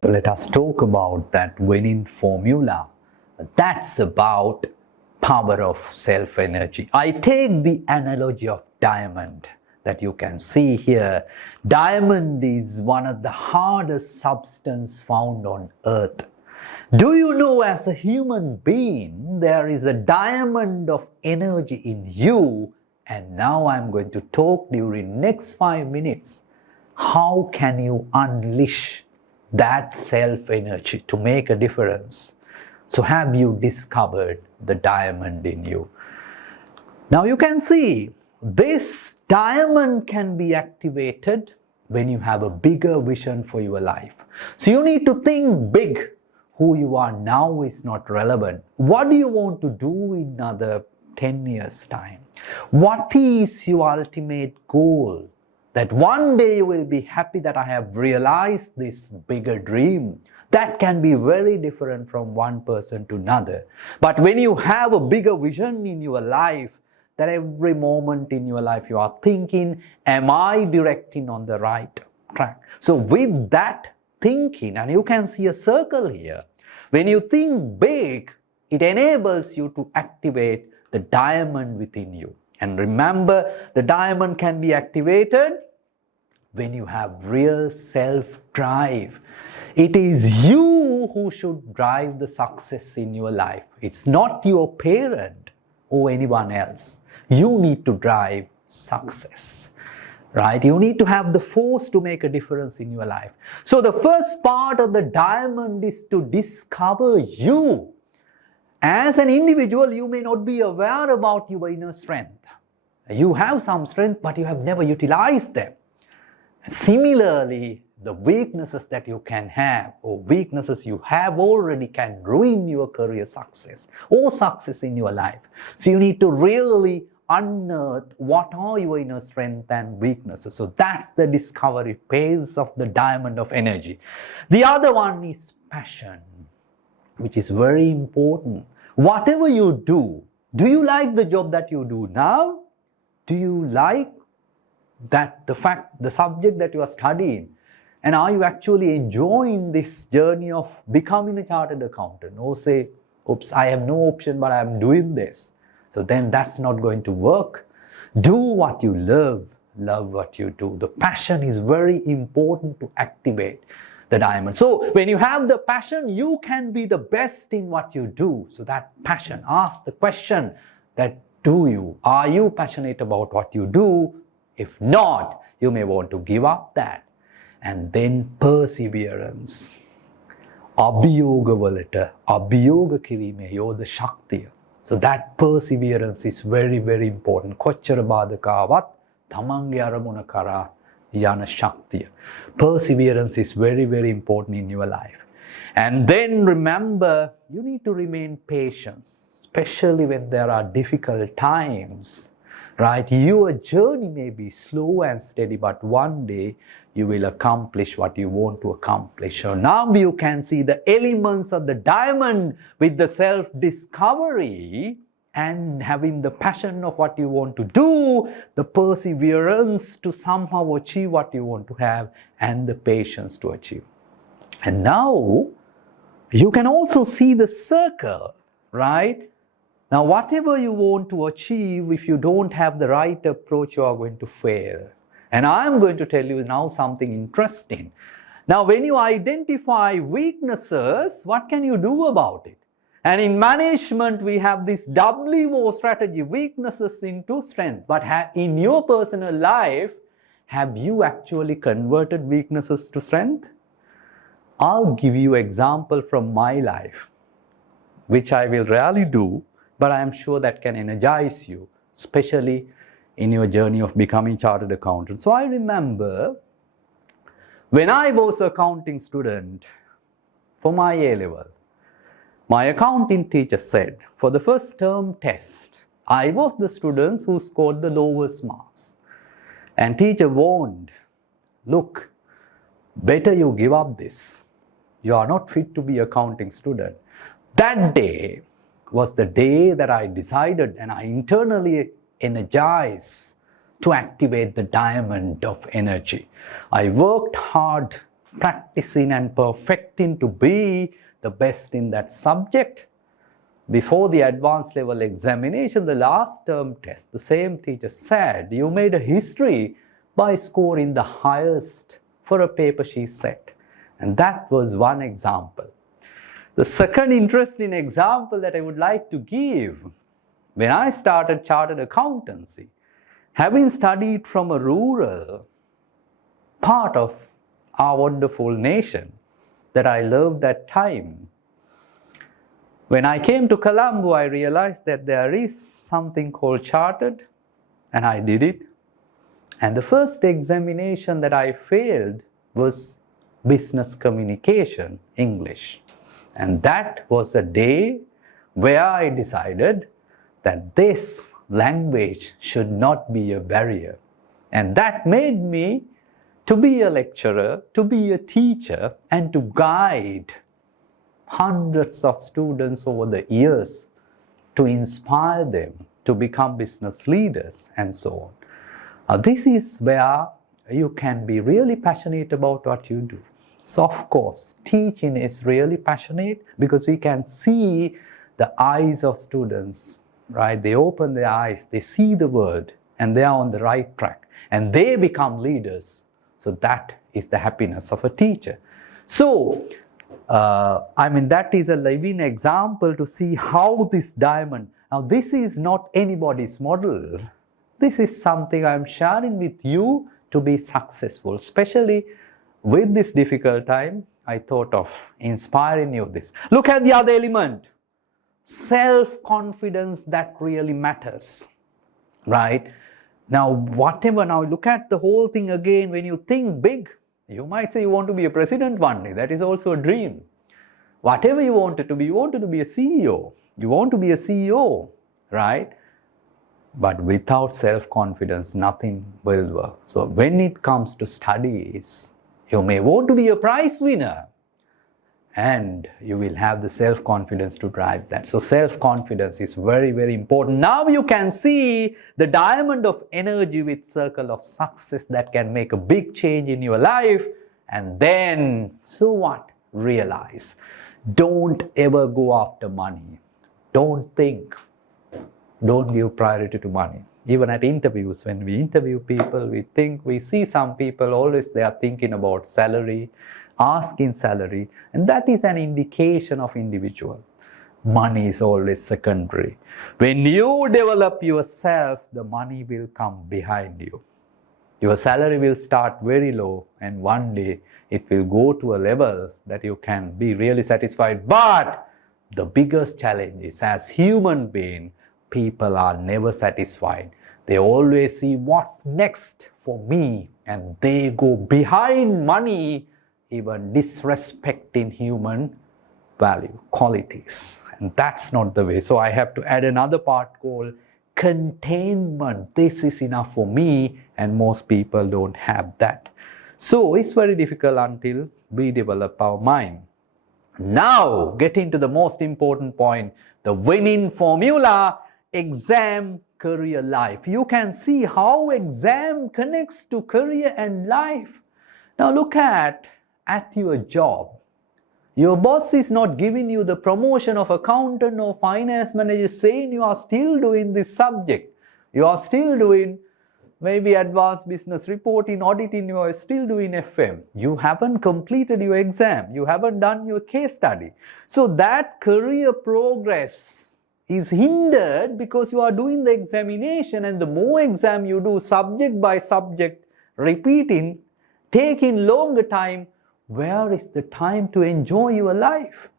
So let us talk about that winning formula. That's about power of self-energy. I take the analogy of diamond that you can see here. Diamond is one of the hardest substance found on earth. Do you know, as a human being, there is a diamond of energy in you, and now I'm going to talk during next 5 minutes. How can you unleash that self-energy to make a difference? So have you discovered the diamond in you? Now you can see this diamond can be activated when you have a bigger vision for your life. So you need to think big. Who you are now is not relevant. What do you want to do in another 10 years' time? What is your ultimate goal? That one day you will be happy that I have realized this bigger dream. That can be very different from one person to another. But when you have a bigger vision in your life, that every moment in your life you are thinking, am I directing on the right track? So with that thinking, and you can see a circle here, when you think big, it enables you to activate the diamond within you. And remember, the diamond can be activated when you have real self-drive. It is you who should drive the success in your life. It's not your parent or anyone else. You need to drive success, right? You need to have the force to make a difference in your life. So the first part of the diamond is to discover you. As an individual, you may not be aware about your inner strength. You have some strength, but you have never utilized them. Similarly, the weaknesses that you can have, or weaknesses you have already, can ruin your career success or success in your life. So you need to really unearth what are your inner strengths and weaknesses. So that's the discovery phase of the diamond of energy. The other one is passion, which is very important. Whatever you do you like the job that you do now? Do you like the subject that you are studying? And are you actually enjoying this journey of becoming a chartered accountant? Or say, oops, I have no option, but I'm doing this. So then that's not going to work. Do what you love what you do. The passion is very important to activate the diamond. So when you have the passion, you can be the best in what you do. So that passion, ask the question that are you passionate about what you do? If not, you may want to give up that. And then perseverance. Abhiyoga walata, abhiyoga kirime yoda shaktiya. So that perseverance is very, very important. Kochchara badakavat tamange aramuna kara yana shaktiya. Perseverance is very, very important in your life. And then remember, you need to remain patient, especially when there are difficult times. Right? Your journey may be slow and steady, but one day you will accomplish what you want to accomplish. So now you can see the elements of the diamond with the self-discovery and having the passion of what you want to do, the perseverance to somehow achieve what you want to have, and the patience to achieve. And now you can also see the circle, right? Now, whatever you want to achieve, if you don't have the right approach, you are going to fail. And I'm going to tell you now something interesting. Now, when you identify weaknesses, what can you do about it? And in management, we have this WO strategy, weaknesses into strength. But in your personal life, have you actually converted weaknesses to strength? I'll give you an example from my life, which I will rarely do, but I am sure that can energize you, especially in your journey of becoming chartered accountant. So I remember when I was an accounting student for my A-level, my accounting teacher said, for the first term test, I was the students who scored the lowest marks. And teacher warned, look, better you give up this. You are not fit to be an accounting student. That day was the day that I decided and I internally energized to activate the diamond of energy. I worked hard practicing and perfecting to be the best in that subject. Before the advanced level examination, the last term test, the same teacher said, you made a history by scoring the highest for a paper she set. And that was one example. The second interesting example that I would like to give, when I started chartered accountancy, having studied from a rural part of our wonderful nation that I loved that time, when I came to Colombo, I realized that there is something called chartered, and I did it. And the first examination that I failed was business communication, English. And that was a day where I decided that this language should not be a barrier. And that made me to be a lecturer, to be a teacher, and to guide hundreds of students over the years, to inspire them to become business leaders and so on. This is where you can be really passionate about what you do. So of course, teaching is really passionate because we can see the eyes of students, right? They open their eyes, they see the world, and they are on the right track, and they become leaders. So that is the happiness of a teacher. So, that is a living example to see how this diamond, now this is not anybody's model. This is something I'm sharing with you to be successful. Especially with this difficult time, I thought of inspiring you this. Look at the other element. Self-confidence, that really matters, right? Now, now look at the whole thing again. When you think big, you might say you want to be a president one day. That is also a dream. Whatever you wanted to be, you wanted to be a CEO. You want to be a CEO, right? But without self-confidence, nothing will work. So when it comes to studies, you may want to be a prize winner, and you will have the self-confidence to drive that. So self-confidence is very, very important. Now you can see the diamond of energy with circle of success that can make a big change in your life. And then, so what? Realize, don't ever go after money. Don't think. Don't give priority to money. Even at interviews, when we interview people, we see some people always they are thinking about salary, asking salary, and that is an indication of individual. Money is always secondary. When you develop yourself, the money will come behind you. Your salary will start very low, and one day it will go to a level that you can be really satisfied. But the biggest challenge is, as human beings, people are never satisfied. They always see what's next for me, and they go behind money, even disrespecting human value, qualities. And that's not the way. So I have to add another part called containment. This is enough for me, and most people don't have that. So it's very difficult until we develop our mind. Now, getting to the most important point, the winning formula, exam, career, life. You can see how exam connects to career and life. Now look at your job. Your boss is not giving you the promotion of accountant or finance manager, saying you are still doing this subject. You are still doing maybe advanced business reporting, auditing, you are still doing FM. You haven't completed your exam. You haven't done your case study. So that career progress is hindered because you are doing the examination, and the more exam you do subject by subject, repeating, taking longer time, where is the time to enjoy your life?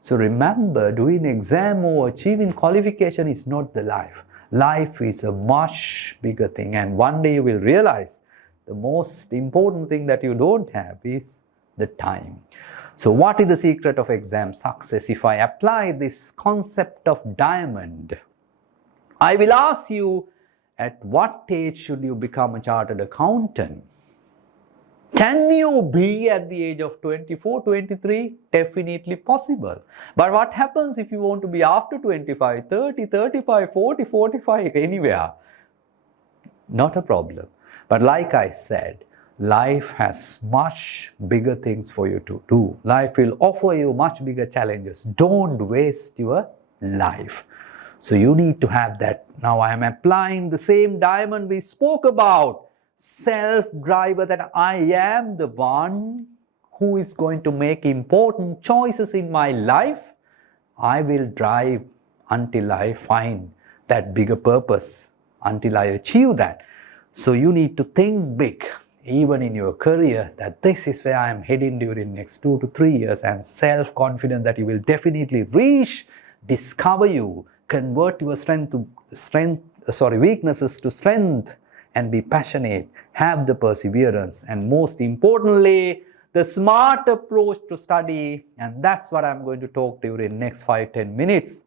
So remember, doing exam or achieving qualification is not the life. Life is a much bigger thing, and one day you will realize the most important thing that you don't have is the time. So what is the secret of exam success? If I apply this concept of diamond, I will ask you, at what age should you become a chartered accountant? Can you be at the age of 24, 23? Definitely possible. But what happens if you want to be after 25, 30, 35, 40, 45, anywhere? Not a problem. But like I said, life has much bigger things for you to do. Life will offer you much bigger challenges. Don't waste your life. So you need to have that. Now I am applying the same diamond we spoke about. Self-driver, that I am the one who is going to make important choices in my life. I will drive until I find that bigger purpose, until I achieve that. So you need to think big, even in your career, that this is where I am heading during next 2 to 3 years, and self-confidence that you will definitely reach, discover you, convert your weaknesses to strength, and be passionate, have the perseverance, and most importantly, the smart approach to study. And that's what I'm going to talk to you in next 5-10 minutes.